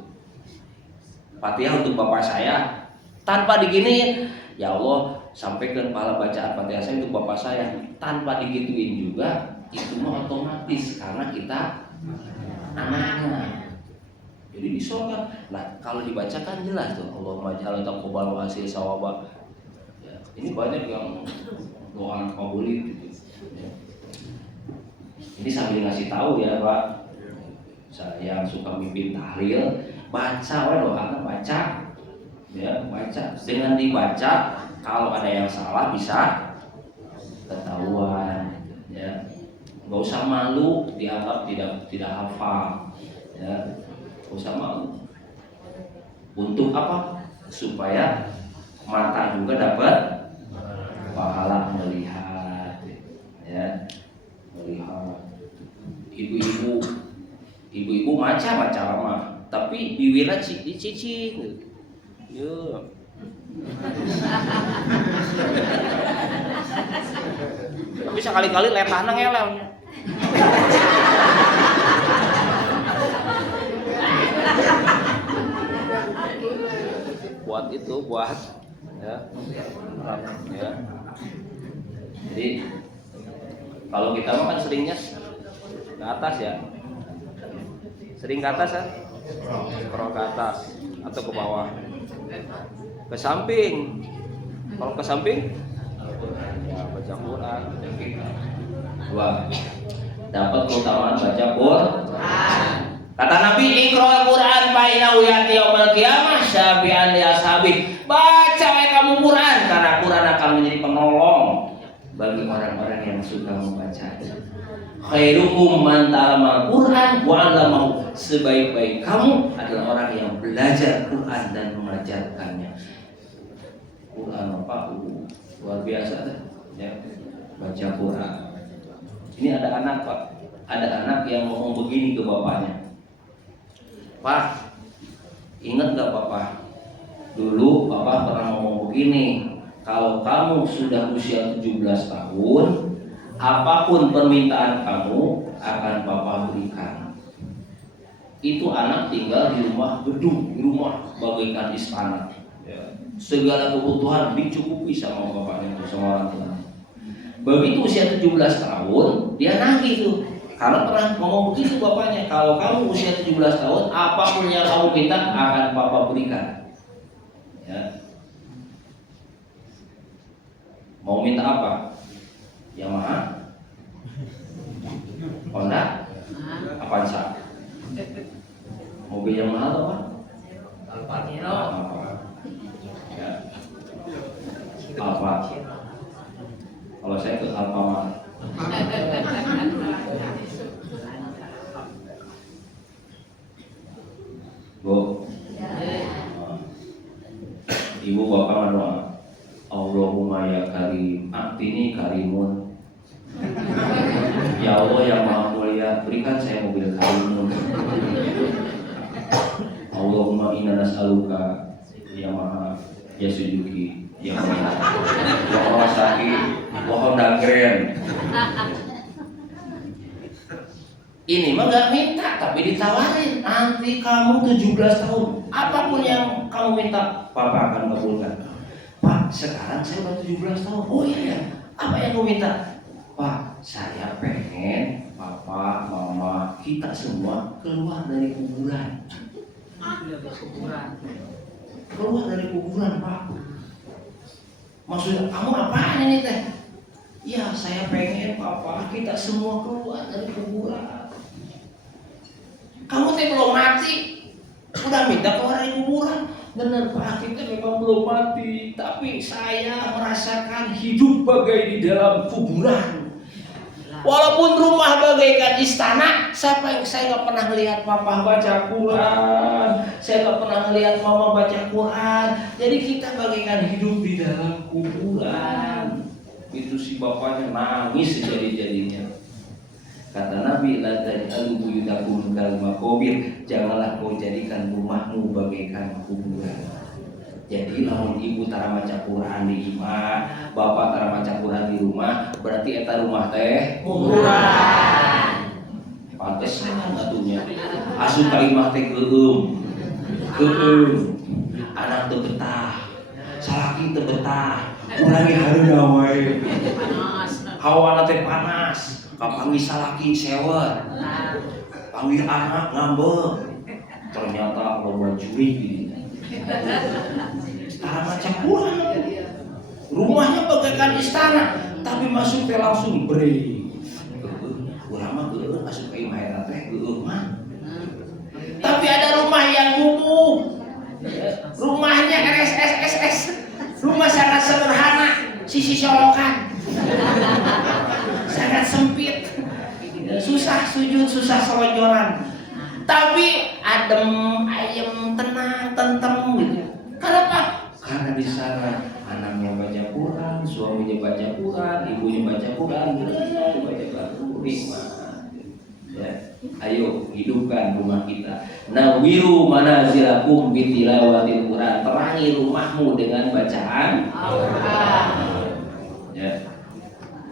Fatihah untuk bapak saya tanpa diginiin, ya Allah sampaikan pahala bacaan Fatihah saya untuk bapak saya tanpa digituin juga, itu mah otomatis karena kita anaknya. Jadi diisolkan. Nah kalau dibacakan jelas tuh Allahumma ja'al taqabbal wa hasil sawaba. Ya, ini banyak yang doa kabulin gitu. Ya. Ini sambil ngasih tahu ya Pak. Saya suka mimpin tahlil, baca doa baca, ya baca. Dengan dibaca, kalau ada yang salah bisa ketahuan, ya. Nggak usah malu dianggap tidak hafal, ya. Nggak usah malu. Untuk apa? Supaya mata juga dapat pahala melihat, ya, melihat. Ibu-ibu baca lama, tapi biwirna cici, yo. Tapi sekali-kali letahna ngelel. Buat ya. Jadi kalau kita makan seringnya ke atas ya. Sering ke atas ya? Scroll ke atas atau ke bawah? Ke samping. Kalau ke samping, ya baca Quran. Dua, dapat keutamaan baca Quran. Kata Nabi, Iqra'ul Quran fa innahu ya'ti yaumil qiyamah syafi'an li ashabi. Baca kamu Quran karena Quran akan menjadi penolong bagi orang-orang yang suka membaca. Khairukum man ta'allama Quran wa 'allamahu. Sebaik-baik kamu adalah orang yang belajar Quran dan mengajarkannya. Quran apa? Luar biasa ya. Baca Quran. Ini ada anak, Pak. Ada anak yang ngomong begini ke bapaknya. Pak, ingat gak Bapak? Dulu Bapak pernah ngomong begini, kalau kamu sudah usia 17 tahun, apapun permintaan kamu akan Bapak berikan. Itu anak tinggal di rumah gedung, di rumah bagaikan istana. Ya. Segala kebutuhan dicukupi sama bapaknya, sama orang tua. Begitu usia 17 tahun, dia nagih tuh. Karena pernah ngomong begitu bapaknya, kalau kamu usia 17 tahun, apapun yang kamu minta akan Bapak berikan. Ya. Mau minta apa? Yamaha, Honda, Avanza. Mobil yang mahal apa? Alfa. Ya. Alfa. Kalau saya ke Alfamart. Bu, ibu bapak berdoa, Allahumma ya karim, ini karimun. Ya Allah yang maha mulia, berikan saya mobil karimun. Allahumma inna nas'aluka ya maha ya Suzuki ya maha wa Kawasaki wa Honda Grand. Ini mah gak minta tapi ditawarin, nanti kamu 17 tahun apapun yang kamu minta Papa akan kabulkan. Pak, sekarang saya udah 17 tahun. Oh iya, apa yang kamu minta? Pak, saya pengen Papa, Mama, kita semua keluar dari kuburan. Keluar dari kuburan, Pak. Maksudnya kamu apaan ini teh? Ya, saya pengen Papa, kita semua keluar dari kuburan. Kamu teh belum mati, udah minta keluar dari kuburan. Benar Pak, kita memang belum mati, tapi saya merasakan hidup bagai di dalam kuburan. Walaupun rumah bagaikan istana, saya nggak pernah lihat Papa baca Quran, saya nggak pernah lihat Mama baca Quran. Jadi kita bagaikan hidup di dalam kuburan. Itu si bapaknya nangis sejadi-jadinya. Kata Nabi, la taj'alu buyutakum kal maqabir, janganlah kau jadikan rumahmu bagaikan kuburan. Jadi lamun ibu tara maca Quran di imah, bapak tara maca Quran di rumah, berarti eta rumah teh Quran. pantesan atunya. Asup ka imah teh geueum. Anak teu betah. Salaki teu betah. Urang ge hareuna wae. Hawana teh panas. Kapanggih salaki sewet. Panggih anak ngambek. Ternyata loba juri. Tara maca Quran. Rumahnya bagaikan istana, tapi masuk teh langsung bre. Urang mah geueum asup ka imah eta teh geueum mah. Tapi ada rumah yang kumuh. Rumahnya RSSSS. Rumah sangat sederhana, sisi solokan. Sangat sempit. Susah sujud, susah selonjoran. Tapi adem, ayem, tenang, tentrem gitu. Kenapa? Karena di sana anaknya baca Quran, suaminya baca Quran, ibunya baca Quran, baca Quran, nikmat. Ya. Ayo hidupkan rumah kita. Nawiru manazilakum bitilawatil Quran. Terangi rumahmu dengan bacaan Al-Quran. Ya.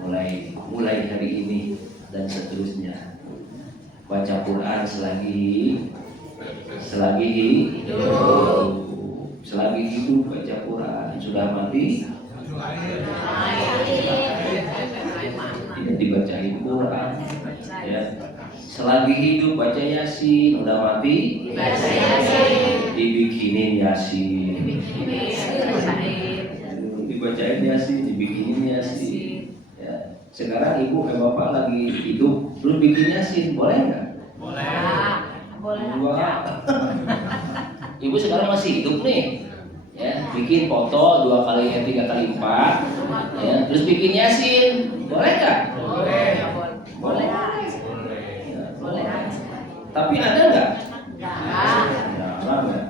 Mulai hari ini dan seterusnya. Baca Quran selagi hidup baca Quran. Sudah mati tidak dibacain Quran. Ya. Selagi hidup baca Yasin, udah mati baca Yasin, dibikinin Yasin, dibacain Yasin, dibikinin Yasin. Ya. Sekarang ibu dan bapak lagi hidup, belum bikin Yasin, boleh nggak? Boleh. Ibu sekarang masih hidup nih, ya, bikin foto 2 kali 3 kali 4, ya, terus bikin Yasin, boleh nggak? Boleh. Tapi ada nggak? Jarang ya.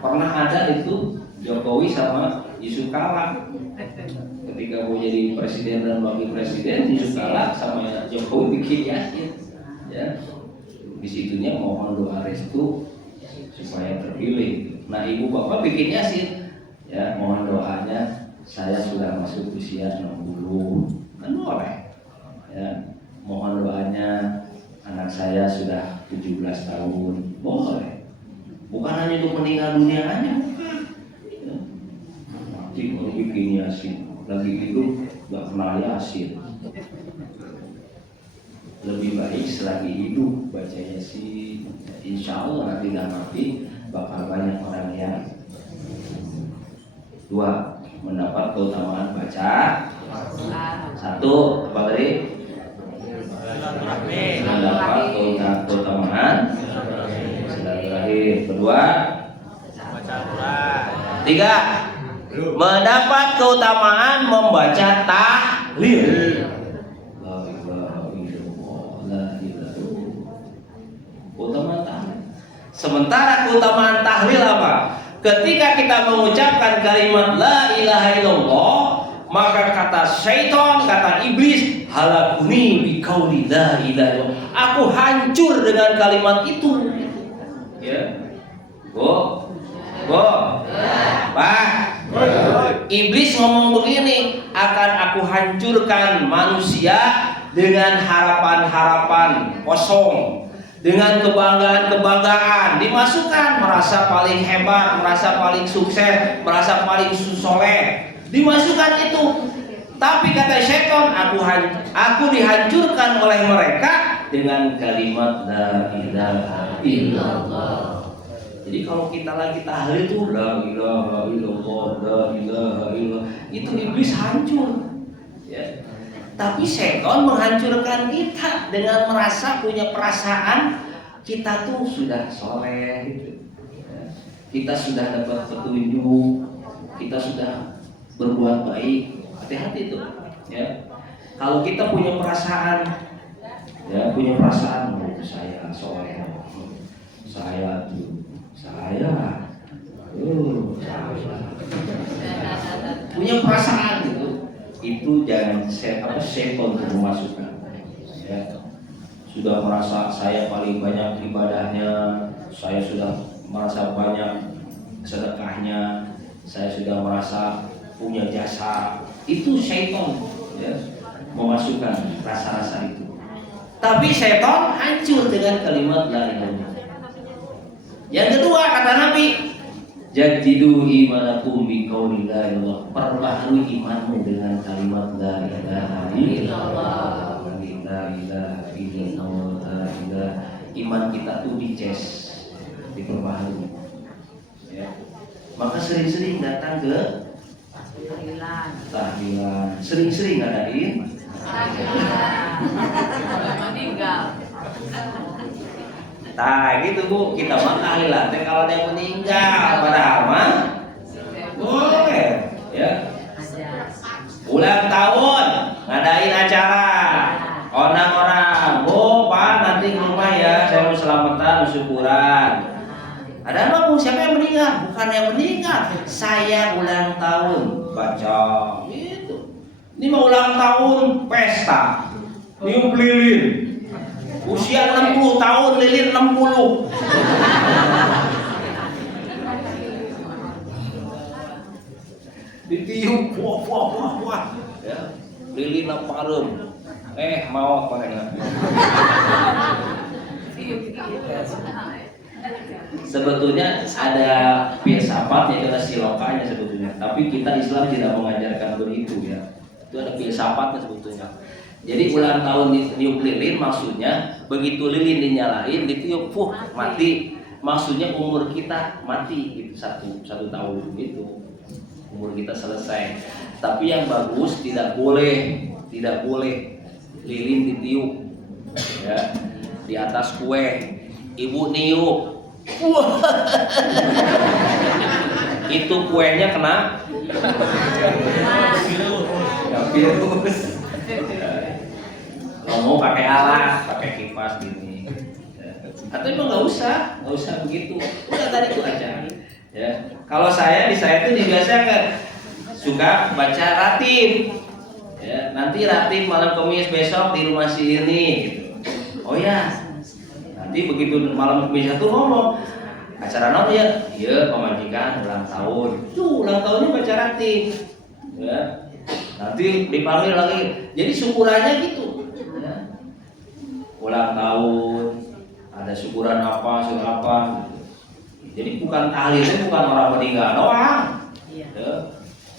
Pernah ada itu Jokowi sama Yusuf Kala. Ketika mau jadi presiden dan wakil presiden, Yusuf Kala sama Jokowi bikin Yasin. Ya. Di situnya mohon doa restu supaya terpilih. Nah, ibu bapak bikin Yasin. Ya, mohon doanya saya sudah masuk usia 60. Kan boleh. Ya, mohon doanya anak saya sudah 17 tahun, boleh. Bukan hanya untuk meninggal dunia aja, bukan. Ya. Nanti kalau bikin Yasin, lagi hidup gak kenal Yasin. Lebih baik selagi hidup baca Yasin. Insya Allah nanti gak mati bakal banyak orang yang 2 mendapat keutamaan baca. 1 apa tadi? Mendapat keutamaan silaturahim. 2 baca Quran. 3 mendapat keutamaan membaca tahlil. Keutamaan tahlil. Sementara keutamaan tahlil apa? Ketika kita mengucapkan kalimat la ilaha illallah, maka kata syaitan, kata iblis, halakuni biqauli la ilaha illallah. Aku hancur dengan kalimat itu. Ya. Pak. Iblis ngomong begini, akan aku hancurkan manusia dengan harapan-harapan kosong, dengan kebanggaan-kebanggaan, dimasukkan merasa paling hebat, merasa paling sukses, merasa paling soleh, dimasukkan itu. Tapi kata syaitan, aku dihancurkan oleh mereka dengan kalimat la ilaha illallah. Jadi kalau kita lagi tahlil itu la ilaha illallah, la ilaha illallah, itu iblis hancur. Ya. Tapi syaitan menghancurkan kita dengan merasa punya perasaan kita tuh sudah soleh, gitu. Ya. Kita sudah dapat petunjuk, kita sudah berbuat baik. Hati-hati tuh. Ya. Kalau kita punya perasaan, saya soleh, punya perasaan gitu, itu jangan syaitan memasukkan. Ya. Sudah merasa saya paling banyak ibadahnya, saya sudah merasa banyak sedekahnya, saya sudah merasa punya jasa. Itu syaitan ya, memasukkan rasa-rasa itu. Tapi syaitan hancur dengan kalimat la ilaha illallah. Yang kedua kata Nabi, jadidu imanakum bi qauli la ilaha illallah. Perbaharui imanmu dengan kalimat la ilaha illallah. La ilaha illallah. Iman kita tuh dices, diperbaharui. Ya. Maka sering-sering datang ke tahlilan. Sering-sering ngadain meninggal. Nah gitu Bu, kita mah tahlilan kalau ada yang meninggal padahal mah boleh ya. Ulang tahun ngadain acara, orang-orang, Bu Pak nanti ke rumah ya, saya mau selamatan, mau syukuran. Ada apa Bu? Siapa yang meninggal? Bukan yang meninggal, saya ulang tahun. Baca gitu. Ini mau ulang tahun pesta, niup lilin. Usia 60 tahun, lilin 60. Ditiup, wah. Ya, lilin aparem. Mau apa ya? Sebetulnya ada filsafatnya, ada silokanya sebetulnya. Tapi kita Islam tidak mengajarkan begitu ya. Itu ada filsafatnya sebetulnya. Jadi ulang tahun niup lilin maksudnya begitu lilin dinyalain ditiup, mati. Maksudnya umur kita mati gitu, satu tahun gitu. Umur kita selesai. Tapi yang bagus tidak boleh lilin ditiup. Ya. Di atas kue, ibu niup. Itu kuenya kena virus. Mau pakai alat, pakai kipas gini. Atau emang nggak usah begitu. Udah tadi itu aja. Ya. Kalau di saya itu biasanya suka baca ratib. Ya, nanti ratib malam Kamis besok di rumah si ini gitu. Oh ya. Nanti begitu malam Kamis itu ngomong acara non ya, iya pemajikan ulang tahun. Tuh ulang tahunnya baca ratib. Ya. Nanti dipanggil lagi. Jadi syukurannya gitu. Ulang tahun, ada syukuran apa. Jadi bukan tahlil itu bukan orang meninggal doang. Ya.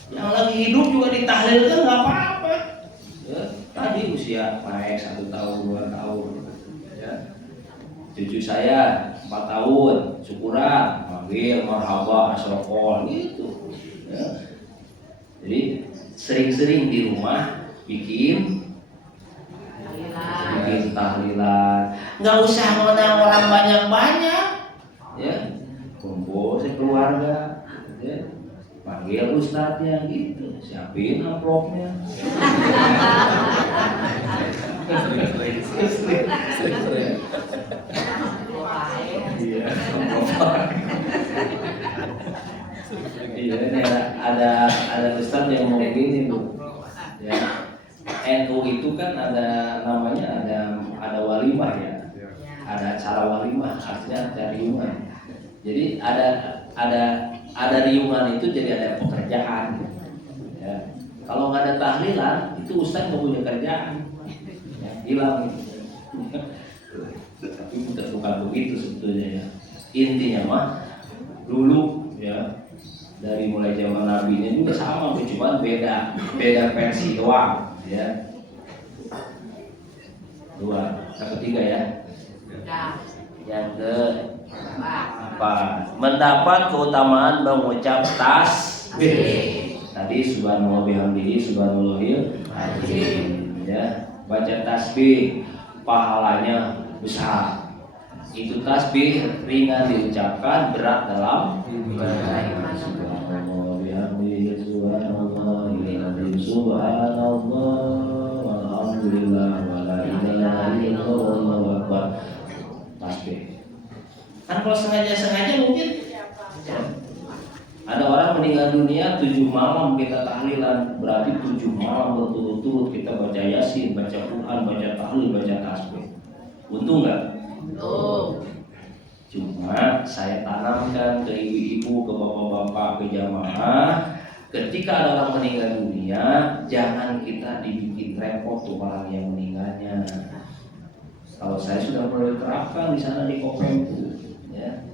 Yang lagi hidup juga ditahlilkan nggak apa-apa. Ya. Tadi usia naik 1 tahun, 2 tahun. Ya. Cucu saya 4 tahun, syukuran, manggil marhaba, asrofol gitu. Ya. Jadi sering-sering di rumah bikin tahlilan, nggak usah ngundang orang banyak-banyak, ya, kumpul sekeluarga, ya, panggil ustadznya gitu, siapin amplopnya. Iya, ini ada ustadz yang mau gini Bu, ya. NU itu kan ada namanya ada walimah ya, ada acara walimah, artinya ada riungan. Jadi ada riungan itu jadi ada pekerjaan. Ya. Kalau nggak ada tahlilan itu ustaz nggak punya kerjaan, ya, hilang. Tapi bukan begitu sebetulnya ya. Intinya mah dulu ya dari mulai zaman nabinya juga sama, cuma beda versi doang. Ya. 2. Yang ketiga ya. Yang keempat, mendapat keutamaan mengucap tasbih. Tadi subhanallah bihamdihi subhanallahil azim. Ya, baca tasbih pahalanya besar. Itu tasbih ringan diucapkan, berat dalam ibadah. Subhanallah bihamdihi subhanallahil azim. Subhanallah walhamdulillah wala ilaha illallah wallahu akbar. Tasbih. Kan kalau sengaja mungkin ya. Ada orang meninggal dunia 7 malam kita tahlilan, berarti 7 malam berturut-turut kita baca yasin, baca Quran, baca tahlil, baca tasbih. Untung nggak? Untung. Cuma saya tanamkan ke ibu-ibu, ke bapak-bapak, ke jamaah, ketika ada orang meninggal dunia, jangan kita dibikin repot tuh orang yang meninggalnya. Kalau saya sudah mulai terapkan di sana di Kopeng tuh, ya.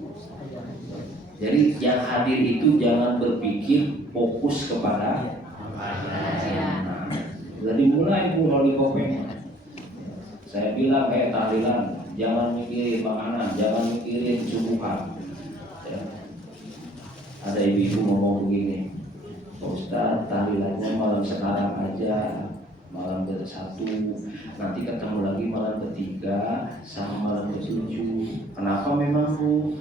Jadi yang hadir itu jangan berpikir fokus kepada jadi mulai Bu di Kopeng. Saya bilang kayak tahlilan, jangan mikirin makanan, jangan mikirin subuhan. Ya. Ada ibu-ibu ngomong begini, Pak Ustadz, tahlilannya malam sekarang aja, malam ke-1, nanti ketemu lagi malam ke-3 sama malam ke-7. Kenapa memang Bu?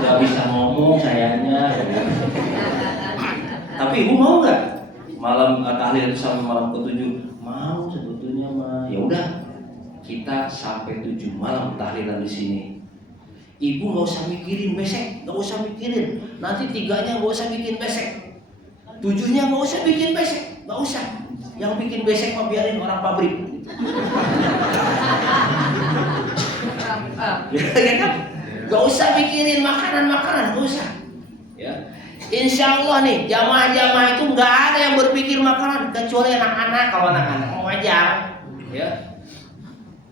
Gak bisa ngomong sayangnya. Tapi ibu mau nggak malam tahlil sampai malam ke-7? Mau sebetulnya mah. Ya udah, kita sampai 7 malam tahlilan di sini. Ibu nggak usah mikirin besek, nggak usah mikirin. Nanti 3-nya nggak usah bikin besek, 7-nya nggak usah bikin besek, nggak usah. Yang bikin besek mah biarin orang pabrik. Ya kan? Gak usah mikirin makanan, gak usah. Ya, Insya Allah nih jamaah-jamaah itu nggak ada yang berpikir makanan kecuali anak-anak. Kalau anak-anak mau ngajar, ya,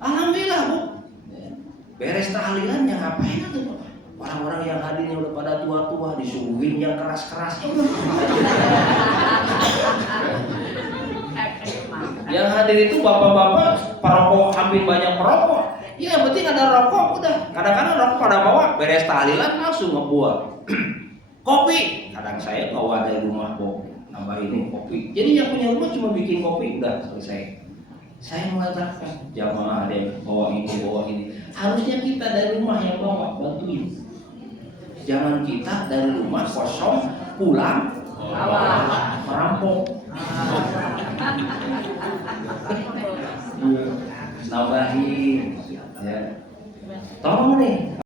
alhamdulillah Bu. Ya. Beres tahlilan yang ngapain tuh? Orang-orang yang hadirnya udah pada tua-tua disuguhin yang keras-keras. Yang hadir itu bapak-bapak perokok, hampir banyak perokok. Ya yang penting ada rokok udah. Kadang-kadang rokok pada bawa, beres tahlilan langsung ngebuat. Kopi, kadang saya bawa dari rumah nambah ini kopi. Jadi yang punya rumah cuma bikin kopi udah selesai. Saya mengatakan jamaah ada yang bawa ini. Harusnya kita dari rumah yang bawa bantuin. Jangan kita dari rumah kosong pulang merampok. Nambahin, ya. Tolong nih.